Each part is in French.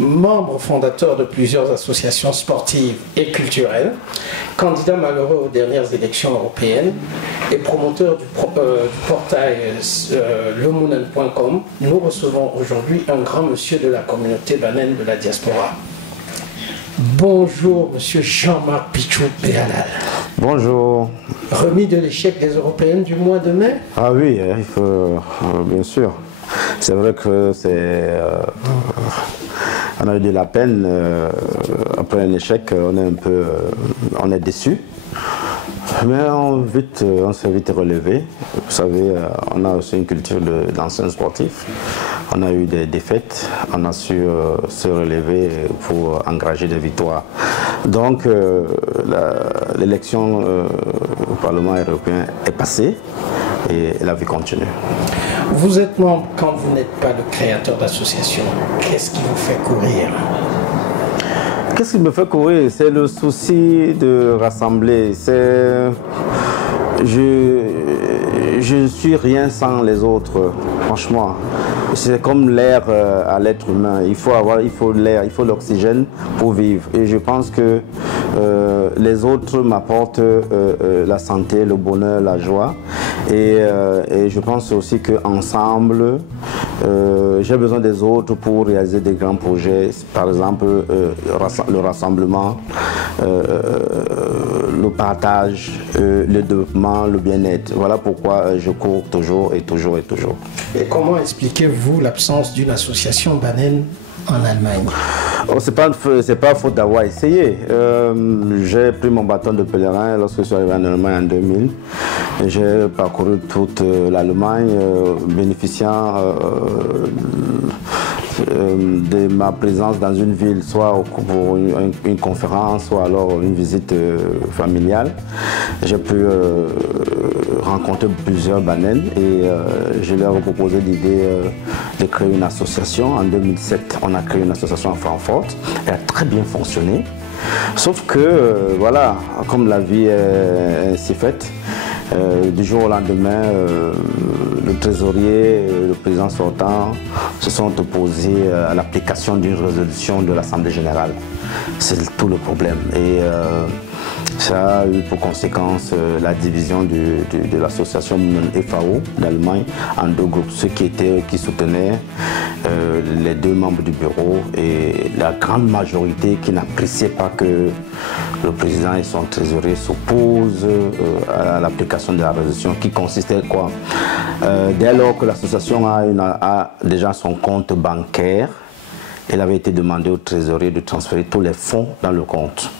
Membre fondateur de plusieurs associations sportives et culturelles, candidat malheureux aux dernières élections européennes et promoteur du portail lemounen.com, nous recevons aujourd'hui un grand monsieur de la communauté banane de la diaspora. Bonjour monsieur Jean-Marc Pichou Béalal. Bonjour. Remis de l'échec des européennes du mois de mai? Ah oui, il faut, bien sûr. C'est vrai que on a eu de la peine après un échec, on est déçu. Mais on s'est vite relevé. Vous savez, on a aussi une culture d'anciens sportifs. On a eu des défaites, on a su se relever pour engager des victoires. Donc l'élection au Parlement européen est passée et la vie continue. Vous êtes membre quand vous n'êtes pas le créateur d'association. Qu'est-ce qui vous fait courir? Qu'est-ce qui me fait courir? C'est le souci de rassembler. Je ne suis rien sans les autres, franchement. C'est comme l'air à l'être humain. Il faut l'air, il faut l'oxygène pour vivre. Et je pense que les autres m'apportent la santé, le bonheur, la joie. Et je pense aussi qu'ensemble, j'ai besoin des autres pour réaliser des grands projets. Par exemple, le rassemblement, le partage, le développement, le bien-être. Voilà pourquoi je cours toujours et toujours et toujours. Et comment expliquez-vous l'absence d'une association banane en Allemagne? Oh, c'est pas faute d'avoir essayé. J'ai pris mon bâton de pèlerin lorsque je suis arrivé en Allemagne en 2000. J'ai parcouru toute l'Allemagne, bénéficiant de ma présence dans une ville, soit pour une conférence, soit alors une visite familiale. J'ai pu rencontrer plusieurs bananes et je leur ai proposé l'idée de créer une association. En 2007, on a créé une association à Francfort. Elle a très bien fonctionné. Sauf que, voilà, comme la vie est ainsi faite, du jour au lendemain, le trésorier et le président sortant se sont opposés à l'application d'une résolution de l'Assemblée générale. C'est tout le problème. Et ça a eu pour conséquence la division de l'association FAO d'Allemagne en deux groupes. Ceux qui soutenaient les deux membres du bureau et la grande majorité qui n'appréciait pas que le président et son trésorier s'opposent à l'application de la résolution qui consistait quoi? Dès lors que l'association a déjà son compte bancaire, il avait été demandé au trésorier de transférer tous les fonds dans le compte.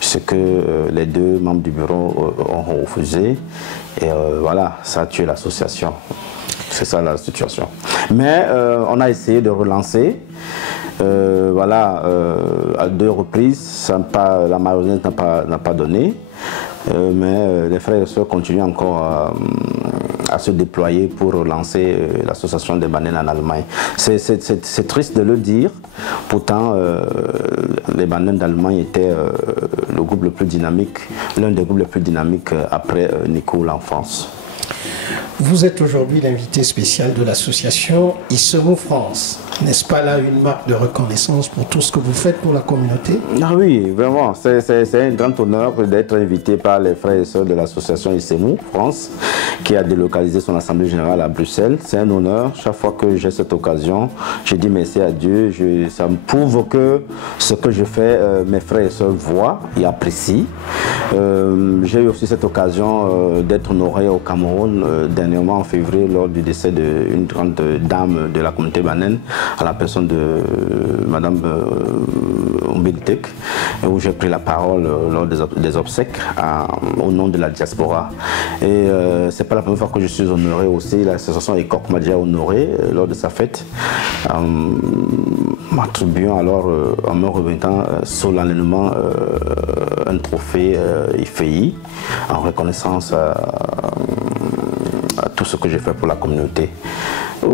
Ce que les deux membres du bureau ont refusé. Et voilà, ça a tué l'association. C'est ça la situation. Mais on a essayé de relancer. Voilà, à deux reprises, la mayonnaise n'a pas donné. Mais les frères et sœurs continuent encore à se déployer pour relancer l'association des bananes en Allemagne. C'est triste de le dire, pourtant les bananes d'Allemagne étaient le groupe le plus dynamique, l'un des groupes les plus dynamiques après Nico en France. Vous êtes aujourd'hui l'invité spécial de l'association ISEMO France. N'est-ce pas là une marque de reconnaissance pour tout ce que vous faites pour la communauté? Ah oui, vraiment. C'est un grand honneur d'être invité par les frères et sœurs de l'association ISEMO France qui a délocalisé son assemblée générale à Bruxelles. C'est un honneur. Chaque fois que j'ai cette occasion, je dis merci à Dieu. Ça me prouve que ce que je fais, mes frères et sœurs voient et apprécient. J'ai eu aussi cette occasion d'être honoré au Cameroun dernièrement en février lors du décès d'une grande dame de la communauté banane à la personne de Madame Ombelitek, où j'ai pris la parole lors des obsèques au nom de la diaspora. Et c'est pas la première fois que je suis honoré aussi. L'association ECOC m'a déjà honoré lors de sa fête, m'attribuant alors, en me remettant solennellement un trophée IFEI en reconnaissance à tout ce que j'ai fait pour la communauté.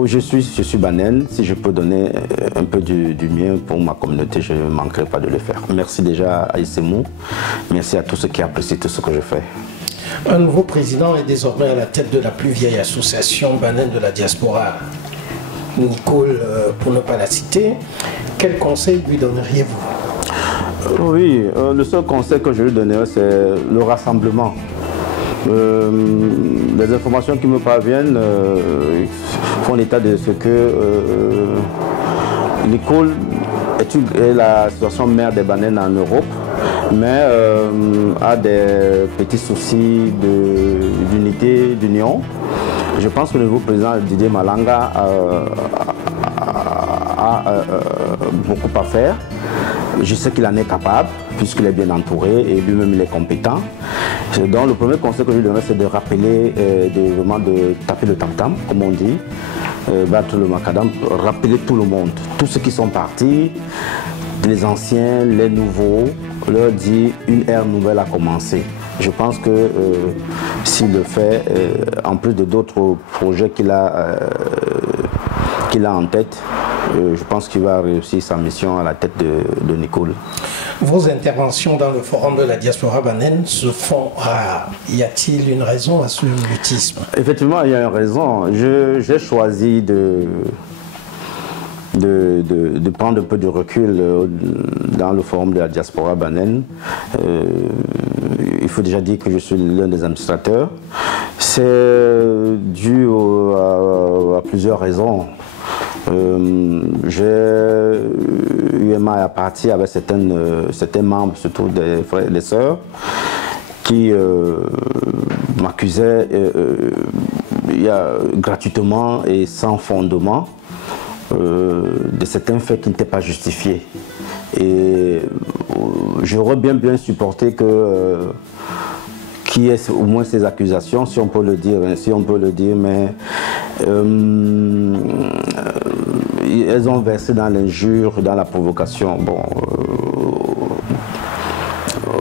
Je suis banane. Si je peux donner un peu du mien pour ma communauté, je ne manquerai pas de le faire. Merci déjà à ISEMO. Merci à tous ceux qui apprécient tout ce que je fais. Un nouveau président est désormais à la tête de la plus vieille association banane de la diaspora. Nicole, pour ne pas la citer, quel conseil lui donneriez-vous? Oui, le seul conseil que je lui donnerais, c'est le rassemblement. Les informations qui me parviennent font état de ce que Nicole est la situation mère des bananes en Europe, mais a des petits soucis d'unité, d'union. Je pense que le nouveau président Didier Malanga a beaucoup à faire. Je sais qu'il en est capable, puisqu'il est bien entouré et lui-même il est compétent. Donc le premier conseil que je lui donnerais, c'est de rappeler, vraiment de taper le tam-tam, comme on dit, battre le macadam, rappeler tout le monde, tous ceux qui sont partis, les anciens, les nouveaux, leur dire une ère nouvelle a commencé. Je pense que s'il le fait, en plus de d'autres projets qu'il a en tête, je pense qu'il va réussir sa mission à la tête de Nicole. Vos interventions dans le forum de la diaspora banaine se font rares. Y a-t-il une raison à ce mutisme? Effectivement, il y a une raison. J'ai choisi de prendre un peu de recul dans le forum de la diaspora banaine. Il faut déjà dire que je suis l'un des administrateurs. C'est dû à plusieurs raisons. J'ai eu mal à partir avec certains membres, surtout des frères et des sœurs, qui m'accusaient gratuitement et sans fondement de certains faits qui n'étaient pas justifiés. Et j'aurais bien supporté que qu'il y ait au moins ces accusations, si on peut le dire, mais elles ont versé dans l'injure, dans la provocation. Bon,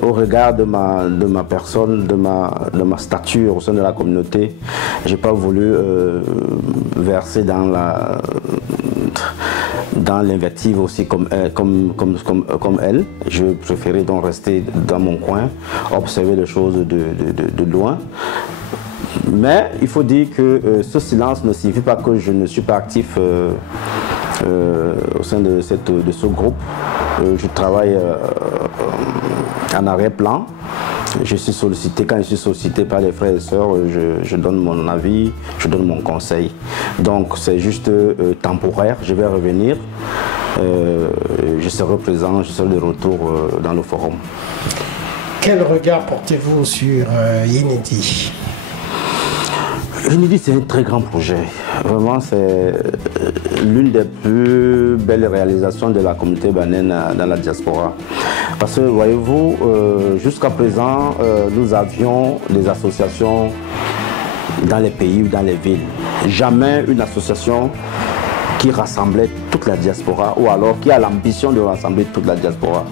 au regard de ma personne, de ma stature au sein de la communauté, j'ai pas voulu verser dans l'invective aussi comme elle. Je préférais donc rester dans mon coin, observer les choses de loin. Mais il faut dire que ce silence ne signifie pas que je ne suis pas actif au sein de ce groupe. Je travaille en arrière-plan. Je suis sollicité, quand je suis sollicité par les frères et sœurs, je donne mon avis, je donne mon conseil. Donc c'est juste temporaire, je vais revenir. Je serai présent, je serai de retour dans le forum. Quel regard portez-vous sur Yinidi? Yinidi, c'est un très grand projet. Vraiment, c'est l'une des plus belles réalisations de la communauté banaine dans la diaspora. Parce que, voyez-vous, jusqu'à présent, nous avions des associations dans les pays ou dans les villes. Jamais une association qui rassemblait toute la diaspora ou alors qui a l'ambition de rassembler toute la diaspora.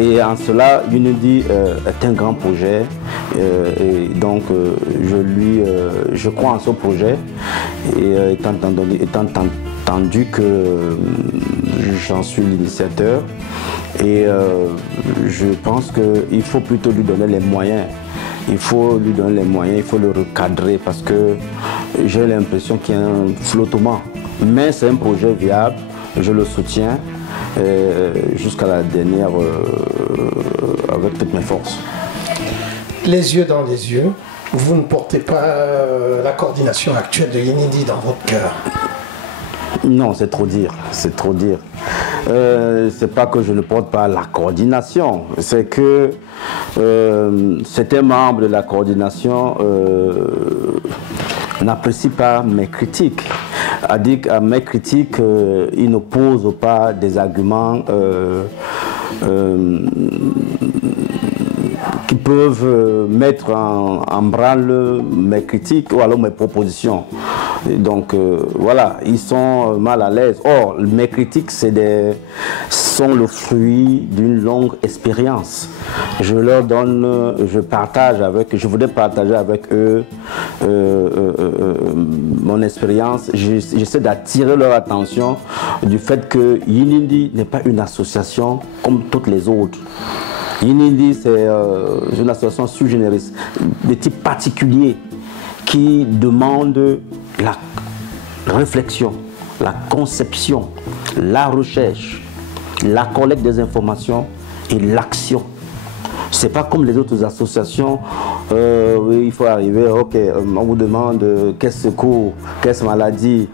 Et en cela, Yinidi est un grand projet. Et donc, je crois en ce projet. Et étant entendu que j'en suis l'initiateur, et je pense qu'il faut plutôt lui donner les moyens. Il faut lui donner les moyens, il faut le recadrer parce que j'ai l'impression qu'il y a un flottement. Mais c'est un projet viable, je le soutiens jusqu'à la dernière avec toutes mes forces. Les yeux dans les yeux, vous ne portez pas la coordination actuelle de Yinidi dans votre cœur? Non, c'est trop dire, c'est trop dire. C'est pas que je ne porte pas la coordination, c'est que certains membres de la coordination n'apprécient pas mes critiques. À mes critiques, ils n'opposent pas des arguments qui peuvent mettre en branle mes critiques ou alors mes propositions. Et donc voilà, ils sont mal à l'aise. Or, mes critiques sont le fruit d'une longue expérience. Je leur donne, je voudrais partager avec eux mon expérience. J'essaie d'attirer leur attention du fait que Yinidi n'est pas une association comme toutes les autres. Yinidi, c'est une association sui generis, de type particulier, qui demande la réflexion, la conception, la recherche, la collecte des informations et l'action. C'est pas comme les autres associations, oui, il faut arriver, ok, on vous demande qu'est-ce secours, qu'est-ce maladie,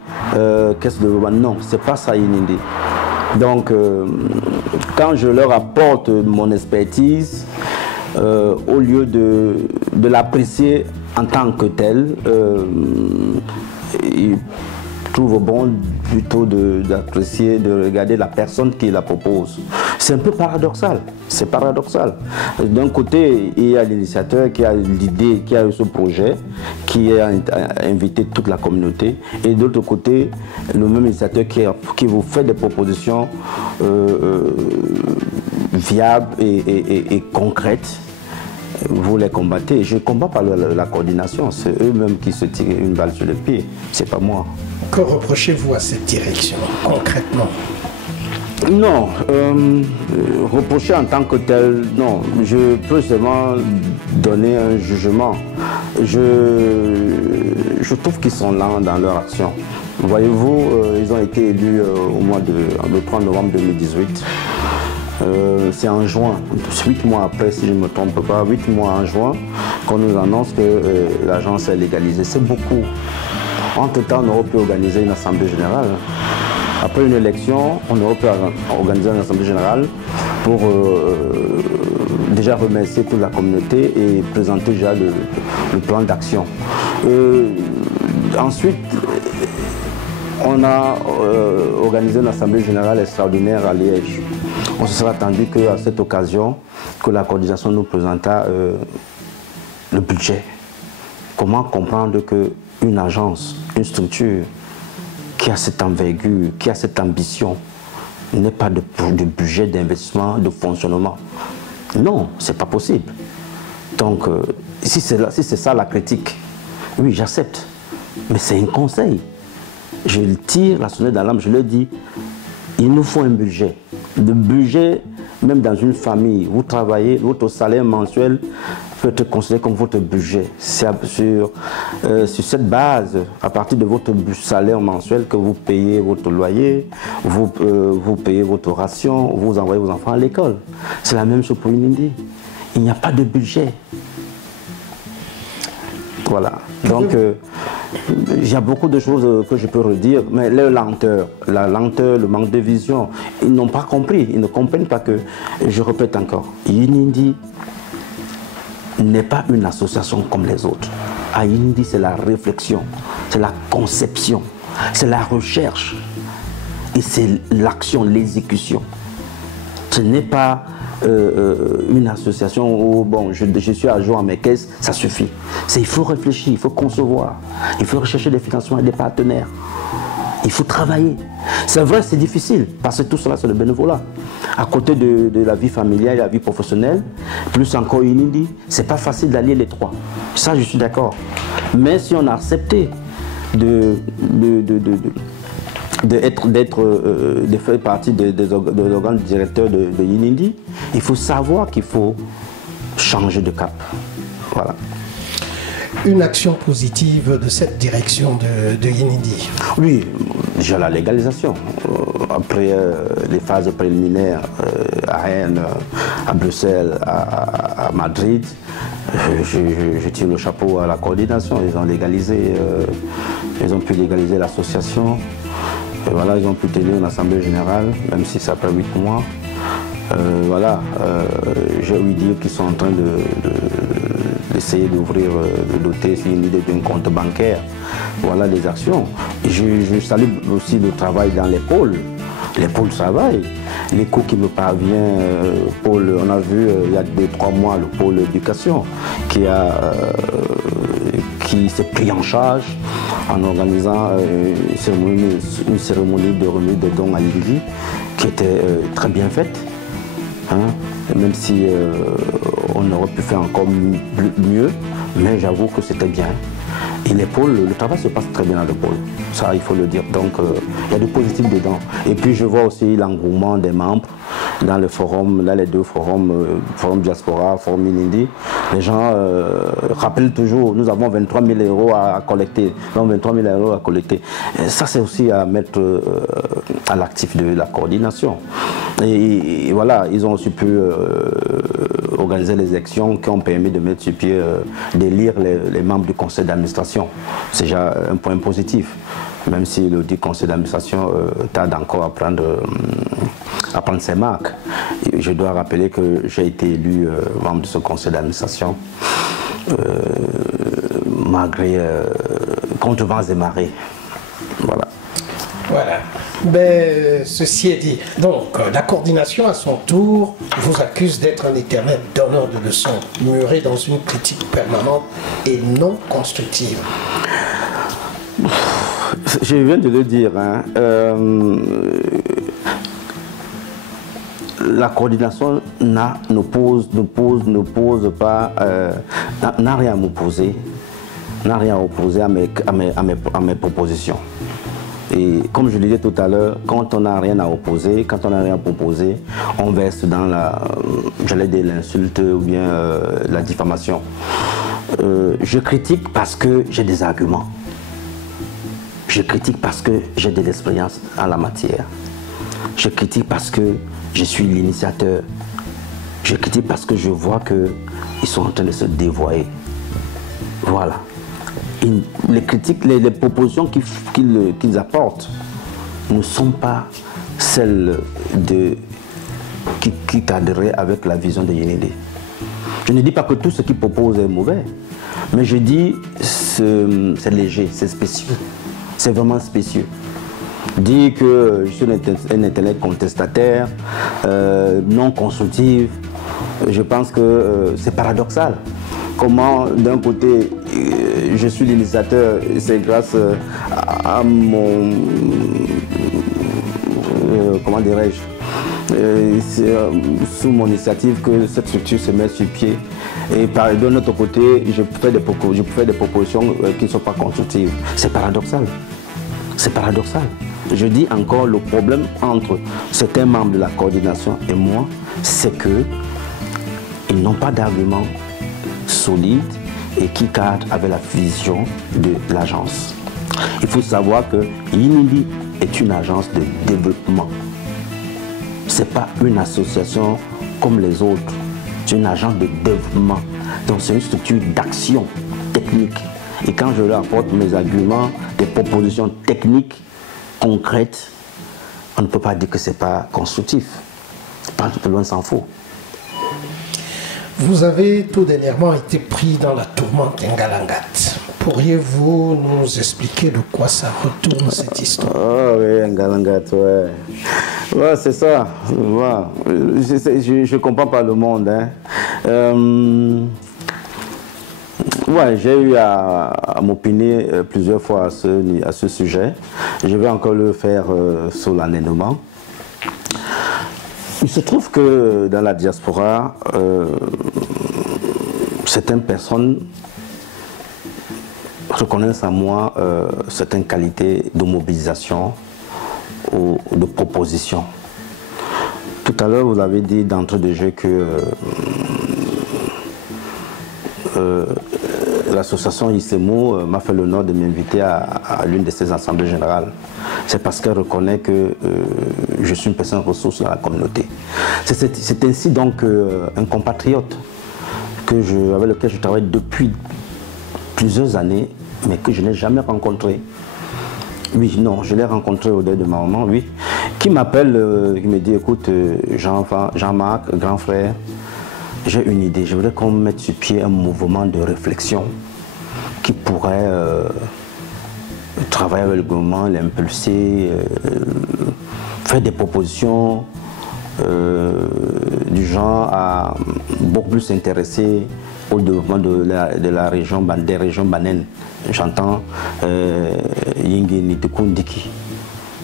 qu'est-ce de... Non, c'est pas ça Yinindi. Donc, quand je leur apporte mon expertise, au lieu de l'apprécier en tant que tel, ils trouvent bon plutôt d'apprécier, de regarder la personne qui la propose. C'est un peu paradoxal, c'est paradoxal. D'un côté, il y a l'initiateur qui a l'idée, qui a eu ce projet, qui a invité toute la communauté, et de l'autre côté, le même initiateur qui vous fait des propositions viables et concrètes. Vous les combattez. Je ne combats pas la coordination, c'est eux-mêmes qui se tirent une balle sur le pied, c'est pas moi. Que reprochez-vous à cette direction, concrètement? Non, reprocher en tant que tel, non. Je peux seulement donner un jugement. Je trouve qu'ils sont lents dans leur action. Voyez-vous, ils ont été élus le 3 novembre 2018. C'est en juin, 8 mois après, si je ne me trompe pas, 8 mois en juin, qu'on nous annonce que l'agence est légalisée. C'est beaucoup. Entre-temps, on aurait pu organiser une assemblée générale. Après une élection, on aurait pu organiser une assemblée générale pour déjà remercier toute la communauté et présenter déjà le plan d'action. Ensuite, on a organisé une assemblée générale extraordinaire à Liège. On se serait attendu qu'à cette occasion, que la coordination nous présenta le budget. Comment comprendre qu'une agence, une structure qui a cette envergure, qui a cette ambition, n'ait pas de budget d'investissement, de fonctionnement? Non, c'est pas possible. Donc, si c'est ça la critique, oui, j'accepte. Mais c'est un conseil. Je tire la sonnette d'alarme, je leur dis, il nous faut un budget. Le budget, même dans une famille, vous travaillez, votre salaire mensuel peut être considéré comme votre budget. C'est sur cette base, à partir de votre salaire mensuel, que vous payez votre loyer, vous payez votre ration, vous envoyez vos enfants à l'école. C'est la même chose pour Yinindi. Il n'y a pas de budget. Voilà. Donc, il y a beaucoup de choses que je peux redire, mais la lenteur, le manque de vision, ils n'ont pas compris, ils ne comprennent pas que, je répète encore, Yinindi n'est pas une association comme les autres. À Yinindi, c'est la réflexion, c'est la conception, c'est la recherche, et c'est l'action, l'exécution. Ce n'est pas une association où bon, je suis à jour à mes caisses, ça suffit. Il faut réfléchir, il faut concevoir, il faut rechercher des financements et des partenaires. Il faut travailler. C'est vrai, c'est difficile, parce que tout cela, c'est le bénévolat. À côté de la vie familiale et la vie professionnelle, plus encore Yinindi, c'est pas facile d'allier les trois. Ça, je suis d'accord. Mais si on a accepté de faire partie des organes directeurs de Yinindi, il faut savoir qu'il faut changer de cap. Voilà. Une action positive de cette direction de Yinindi? Oui, déjà la légalisation. Après les phases préliminaires à Rennes, à Bruxelles, à Madrid, je tire le chapeau à la coordination. Ils ont légalisé, ils ont pu légaliser l'association. Voilà, ils ont pu tenir une assemblée générale, même si ça après 8 mois. Voilà, j'ai ouï dire qu'ils sont en train d'essayer d'ouvrir, de doter Yinindi d'un compte bancaire. Voilà les actions. Je salue aussi le travail dans les pôles. Les pôles travaillent. L'écho qui me parvient, pôle, on a vu il y a 2-3 mois le pôle éducation qui s'est pris en charge en organisant une cérémonie de remise de dons à Yinindi qui était très bien faite. Hein? Même si on aurait pu faire encore mieux, mais j'avoue que c'était bien. Et les pôles, le travail se passe très bien dans le pôle. Ça, il faut le dire. Donc, il y a du positif dedans. Et puis, je vois aussi l'engouement des membres dans le forum, dans les deux forums, forum diaspora, forum Minindi. Les gens rappellent toujours, nous avons 23 000 euros à collecter. Donc, 23 000 euros à collecter. Et ça, c'est aussi à mettre à l'actif de la coordination. Et voilà, ils ont aussi pu organiser les actions qui ont permis de mettre sur pied, d'élire les membres du conseil d'administration. C'est déjà un point positif, même si le dit conseil d'administration tarde encore à prendre ses marques. Et je dois rappeler que j'ai été élu membre de ce conseil d'administration malgré contre vents et marées. Voilà. Voilà. Mais ceci est dit. Donc, la coordination, à son tour, vous accuse d'être un éternel donneur de leçons, muré dans une critique permanente et non constructive. Je viens de le dire. Hein. La coordination n'oppose pas, n'a rien à m'opposer, n'a rien à opposer à mes propositions. Et comme je le disais tout à l'heure, quand on n'a rien à opposer, quand on n'a rien à proposer, on verse dans j'allais dire l'insulte ou bien la diffamation. Je critique parce que j'ai des arguments. Je critique parce que j'ai de l'expérience en la matière. Je critique parce que je suis l'initiateur. Je critique parce que je vois qu'ils sont en train de se dévoyer. Voilà. Les critiques, les propositions qu'ils apportent ne sont pas celles qui cadreraient avec la vision de Yénédé. Je ne dis pas que tout ce qu'ils proposent est mauvais, mais je dis c'est léger, c'est spécieux. C'est vraiment spécieux. Dire que je suis un Internet contestataire, non constructif, je pense que c'est paradoxal. Comment d'un côté je suis l'initiateur, c'est grâce à mon comment dirais-je, sous mon initiative que cette structure se met sur pied. Et d'un autre côté, je fais des propositions qui ne sont pas constructives. C'est paradoxal. C'est paradoxal. Je dis encore, le problème entre certains membres de la coordination et moi, c'est qu'ils n'ont pas d'arguments solides et qui cadrent avec la vision de l'agence. Il faut savoir que Yénédé est une agence de développement. Ce n'est pas une association comme les autres. C'est une agence de développement. Donc c'est une structure d'action technique. Et quand je leur apporte mes arguments, des propositions techniques, concrètes, on ne peut pas dire que ce n'est pas constructif. Pas tout loin s'en faut. Vous avez tout dernièrement été pris dans la tourmente Ngalangat. Pourriez-vous nous expliquer de quoi ça retourne cette histoire? Ah oui, Ngalangat, ouais. Ouais, c'est ça. Ouais. Je ne comprends pas le monde. Hein. Ouais, j'ai eu à m'opiner plusieurs fois à ce sujet. Je vais encore le faire solennellement. Il se trouve que dans la diaspora, certaines personnes reconnaissent en moi certaines qualités de mobilisation ou de proposition. Tout à l'heure, vous avez dit d'entrée de jeu que l'association ISEMO m'a fait l'honneur de m'inviter à l'une de ses assemblées générales. C'est parce qu'elle reconnaît que je suis une personne ressource dans la communauté. C'est ainsi donc un compatriote avec lequel je travaille depuis plusieurs années, mais que je n'ai jamais rencontré. Oui, non, je l'ai rencontré au deuil de ma maman, oui. Qui m'appelle, qui me dit, écoute, Jean-Marc, grand frère, j'ai une idée, je voudrais qu'on mette sur pied un mouvement de réflexion qui pourrait travailler avec le gouvernement, l'impulser, faire des propositions du genre à beaucoup plus s'intéresser au développement de la région, des régions banènes. J'entends Yingé Nitekundiki.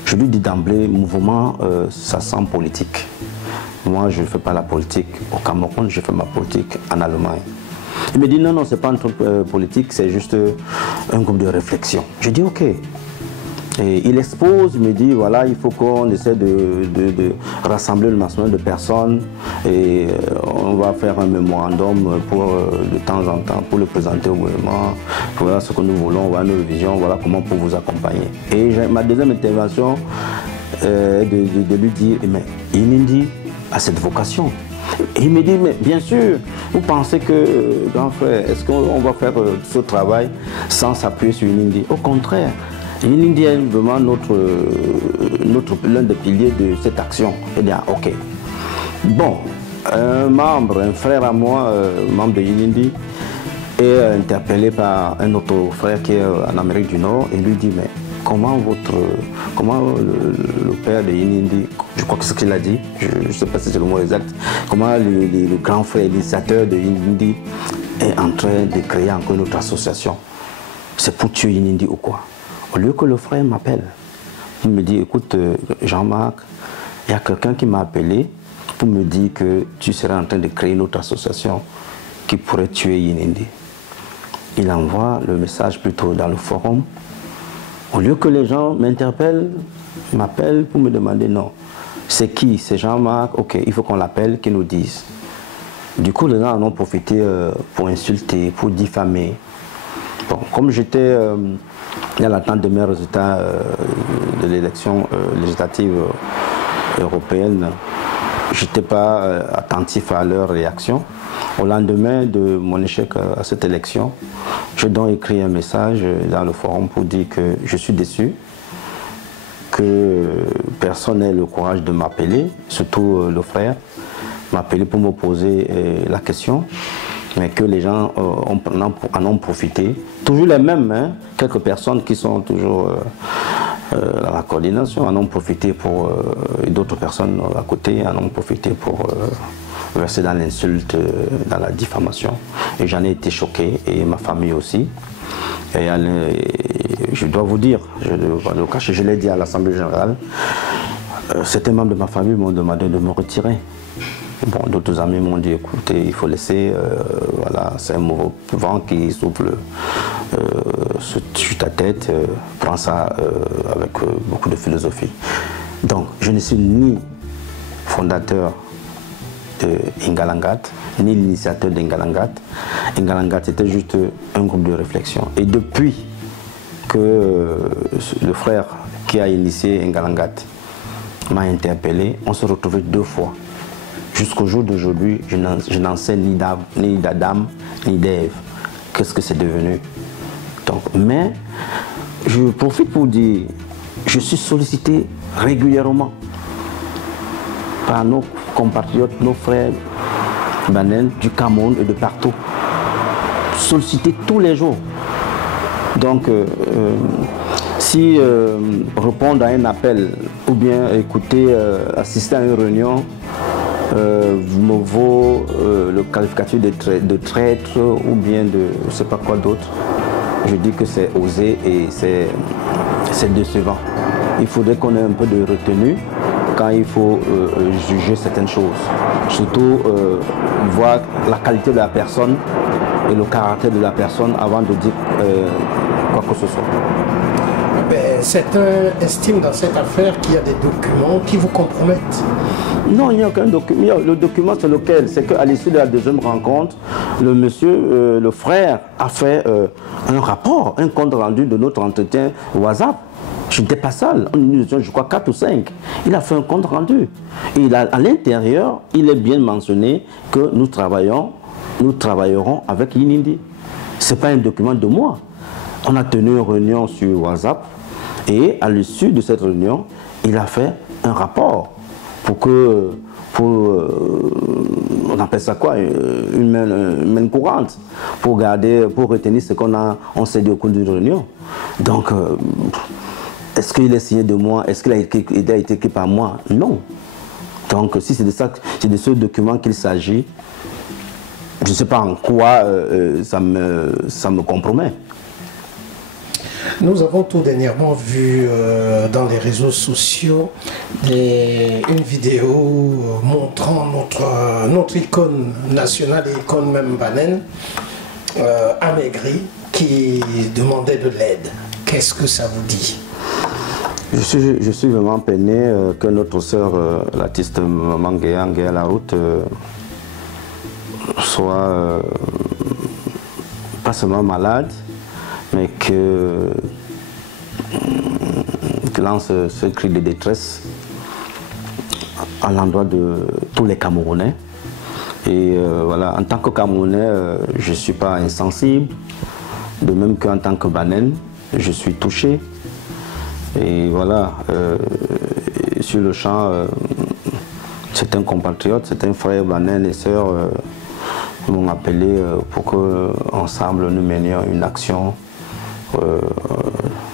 Je lui dis d'emblée, mouvement, ça sent politique. Moi, je ne fais pas la politique au Cameroun, je fais ma politique en Allemagne. Il me dit non, non, c'est pas un truc politique, c'est juste un groupe de réflexion. Je dis ok. Et il expose, il me dit voilà, il faut qu'on essaie de rassembler le maximum de personnes et on va faire un mémorandum pour de temps en temps pour le présenter au gouvernement. Voilà ce que nous voulons, voilà nos visions, voilà comment pour vous accompagner. Et ma deuxième intervention de lui dire mais Yinindi a cette vocation. Et il me dit mais bien sûr, vous pensez que grand frère, est-ce qu'on va faire ce travail sans s'appuyer sur Yinindi? Au contraire. Yinindi est vraiment l'un des piliers de cette action. Et bien, ok. Bon, un frère à moi, membre de Yinindi, est interpellé par un autre frère qui est en Amérique du Nord et lui dit mais comment le père de Yinindi, je crois que c'est ce qu'il a dit, je ne sais pas si c'est le mot exact, comment le grand frère initiateur de Yinindi est en train de créer encore une autre association. C'est pour tuer Yinindi ou quoi? Au lieu que le frère m'appelle, il me dit écoute Jean-Marc, il y a quelqu'un qui m'a appelé pour me dire que tu serais en train de créer une autre association qui pourrait tuer Yinindi. Il envoie le message plutôt dans le forum. Au lieu que les gens m'interpellent, m'appellent pour me demander non. C'est qui? C'est Jean-Marc? Ok, il faut qu'on l'appelle, qu'il nous dise. Du coup, les gens en ont profité pour insulter, pour diffamer. Bon, comme j'étais à l'attente de mes résultats de l'élection législative européenne, je n'étais pas attentif à leur réaction. Au lendemain de mon échec à cette élection, j'ai donc écrit un message dans le forum pour dire que je suis déçu, que personne n'ait le courage de m'appeler, surtout le frère, m'appeler pour me poser la question, mais que les gens en ont profité. Toujours les mêmes, hein, quelques personnes qui sont toujours à la coordination en ont profité pour, et d'autres personnes à côté en ont profité pour verser dans l'insulte, dans la diffamation. Et j'en ai été choqué, et ma famille aussi. Et je dois vous dire, je ne vais pas le cacher, je l'ai dit à l'Assemblée générale, certains membres de ma famille m'ont demandé de me retirer. Bon, d'autres amis m'ont dit, écoutez, il faut laisser, voilà, c'est un mauvais vent qui souffle sur ta tête, prends ça avec beaucoup de philosophie. Donc, je ne suis ni fondateur de Ingalangat, ni l'initiateur d'Ingalangat. Ingalangat était juste un groupe de réflexion. Et depuis que le frère qui a initié Ingalangat m'a interpellé, on s'est retrouvés 2 fois. Jusqu'au jour d'aujourd'hui, je n'en sais ni d'Adam, ni d'Ève. Qu'est-ce que c'est devenu? Donc, mais je profite pour dire, je suis sollicité régulièrement par nos compatriotes, nos frères Banen du Cameroun et de partout. Sollicité tous les jours. Donc, si répondre à un appel ou bien écouter, assister à une réunion, me vaut le qualificatif de traître ou bien de je ne sais pas quoi d'autre, je dis que c'est osé et c'est décevant. Il faudrait qu'on ait un peu de retenue quand il faut juger certaines choses. Surtout voir la qualité de la personne et le caractère de la personne avant de dire quoi que ce soit. Certains estiment dans cette affaire qu'il y a des documents qui vous compromettent. Non, il n'y a aucun document. Le document, c'est lequel? C'est qu'à l'issue de la deuxième rencontre, le monsieur, le frère, a fait un rapport, un compte rendu de notre entretien WhatsApp. Je n'étais pas seul, je crois 4 ou 5. Il a fait un compte rendu. Et à l'intérieur, il est bien mentionné que nous travaillerons avec Yinindi. Ce n'est pas un document de moi. On a tenu une réunion sur WhatsApp et à l'issue de cette réunion, il a fait un rapport on appelle ça quoi, une main courante, pour retenir ce on s'est dit au cours d'une réunion. Donc, est-ce qu'il est signé de moi? Est-ce qu'il a été écrit par moi? Non. Donc, si c'est de ce document qu'il s'agit, je ne sais pas en quoi ça me compromet. Nous avons tout dernièrement vu dans les réseaux sociaux une vidéo montrant montrant notre icône nationale et icône même banane, amaigrie, qui demandait de l'aide. Qu'est-ce que ça vous dit? Je suis vraiment peiné que notre sœur, l'artiste Maman Guéa La Route, soit pas seulement malade, mais que lance ce cri de détresse à l'endroit de tous les Camerounais. Et voilà, en tant que Camerounais, je ne suis pas insensible, de même qu'en tant que Banane, je suis touché. Et voilà, sur le champ, c'est un compatriote, c'est un frère Banane et sœur m'ont appelé pour qu'ensemble nous menions une action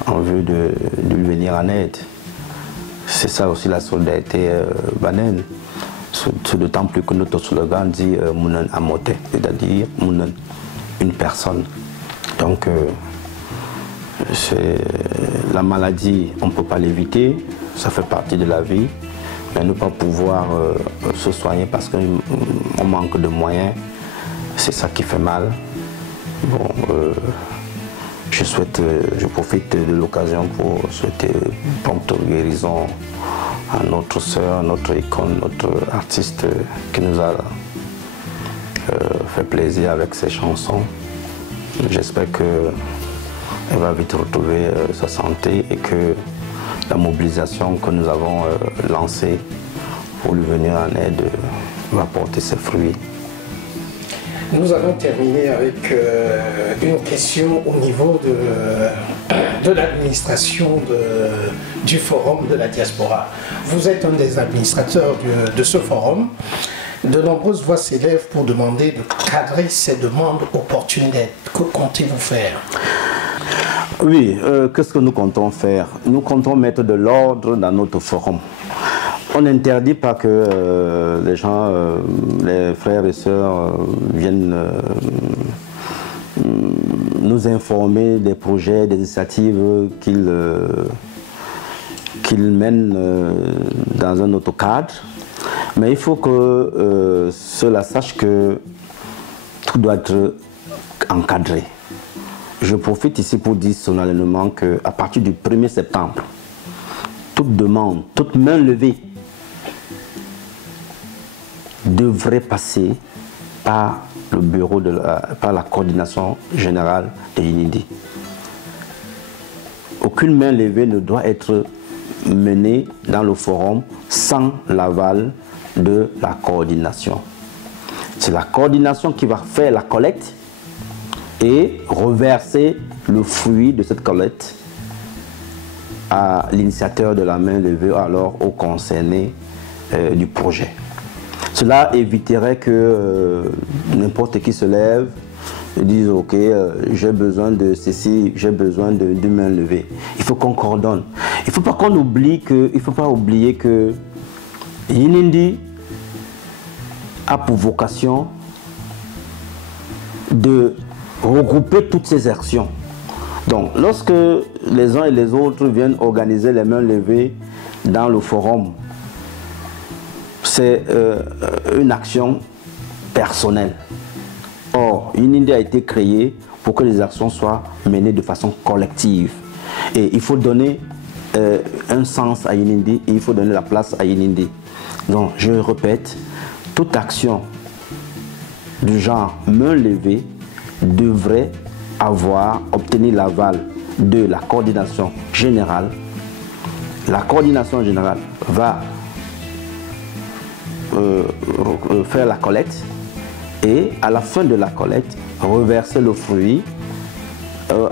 en vue de lui venir en aide. C'est ça aussi la solidarité Banane. D'autant plus que notre slogan dit Mounan Amote, c'est-à-dire Mounan, une personne. Donc, la maladie, on ne peut pas l'éviter, ça fait partie de la vie, mais ne pas pouvoir se soigner parce qu'on manque de moyens, c'est ça qui fait mal. Bon, je profite de l'occasion pour souhaiter prompte guérison à notre sœur, notre icône, notre artiste qui nous a fait plaisir avec ses chansons. J'espère qu'elle va vite retrouver sa santé et que la mobilisation que nous avons lancée pour lui venir en aide va porter ses fruits. Nous allons terminer avec une question au niveau de l'administration du forum de la diaspora. Vous êtes un des administrateurs de ce forum. De nombreuses voix s'élèvent pour demander de cadrer ces demandes opportunes d'aide. Que comptez-vous faire? Oui, qu'est-ce que nous comptons faire? Nous comptons mettre de l'ordre dans notre forum. On n'interdit pas que les gens, les frères et sœurs viennent nous informer des projets, des initiatives qu'ils mènent dans un autre cadre. Mais il faut que ceux-là sachent que tout doit être encadré. Je profite ici pour dire solennellement qu'à partir du 1er septembre, toute demande, toute main levée devrait passer par le bureau par la coordination générale de l'UNIDI. Aucune main levée ne doit être menée dans le forum sans l'aval de la coordination. C'est la coordination qui va faire la collecte et reverser le fruit de cette collecte à l'initiateur de la main levée, alors aux concernés du projet. Cela éviterait que n'importe qui se lève et dise ok, j'ai besoin de ceci, j'ai besoin de main levée. Il faut qu'on coordonne. Il ne faut pas qu'on oublie que, il faut pas oublier que Yinindi a pour vocation de regrouper toutes ces actions. Donc, lorsque les uns et les autres viennent organiser les mains levées dans le forum, c'est une action personnelle. Or, Yinindi a été créée pour que les actions soient menées de façon collective. Et il faut donner un sens à Yinindi et il faut donner la place à Yinindi. Donc, je répète, toute action du genre main levée devrait obtenir l'aval de la coordination générale. La coordination générale va faire la collecte et à la fin de la collecte, reverser le fruit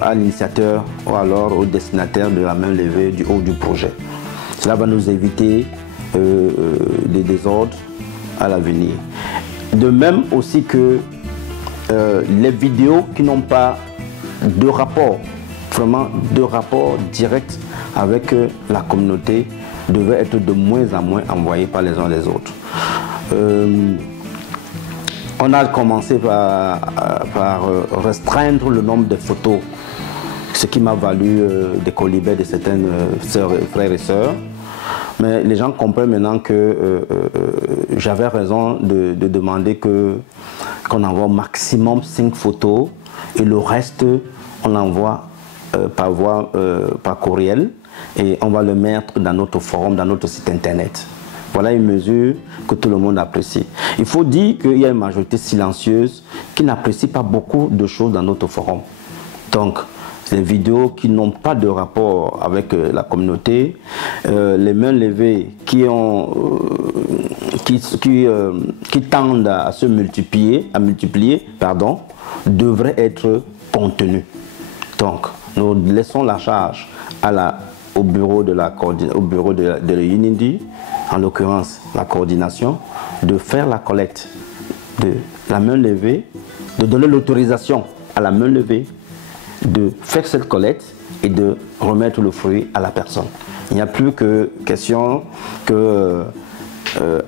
à l'initiateur ou alors au destinataire de la main levée du haut du projet. Cela va nous éviter des désordres à l'avenir. De même aussi que les vidéos qui n'ont pas de rapport, vraiment de rapport direct avec la communauté, devaient être de moins en moins envoyées par les uns les autres. On a commencé par restreindre le nombre de photos, ce qui m'a valu des colibets de certaines frères et sœurs. Mais les gens comprennent maintenant que j'avais raison de demander qu'on envoie au maximum 5 photos et le reste, on envoie par courriel et on va le mettre dans notre forum, dans notre site internet. Voilà une mesure que tout le monde apprécie. Il faut dire qu'il y a une majorité silencieuse qui n'apprécie pas beaucoup de choses dans notre forum. Donc, les vidéos qui n'ont pas de rapport avec la communauté, les mains levées qui tendent à se multiplier, devraient être contenues. Donc, nous laissons la charge au bureau de l'UNINDI, en l'occurrence la coordination, de faire la collecte de la main levée, de donner l'autorisation à la main levée, de faire cette collecte et de remettre le fruit à la personne. Il n'y a plus que question que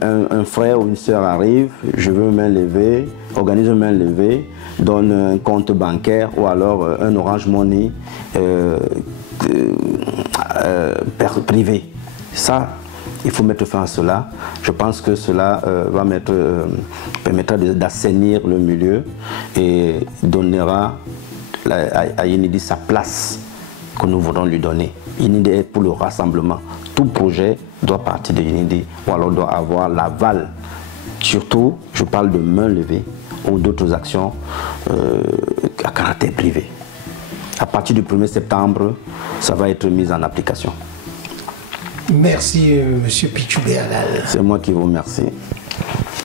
un frère ou une sœur arrive, je veux main levée, organise une main levée, donne un compte bancaire ou alors un Orange Money privé. Ça, il faut mettre fin à cela. Je pense que cela permettra d'assainir le milieu et donnera à UNINDI sa place que nous voulons lui donner. UNINDI est pour le rassemblement. Tout projet doit partir de UNINDI ou alors doit avoir l'aval. Surtout, je parle de main levée ou d'autres actions à caractère privé. À partir du 1er septembre, ça va être mis en application. Merci, Monsieur Pichou Bernal. C'est moi qui vous remercie.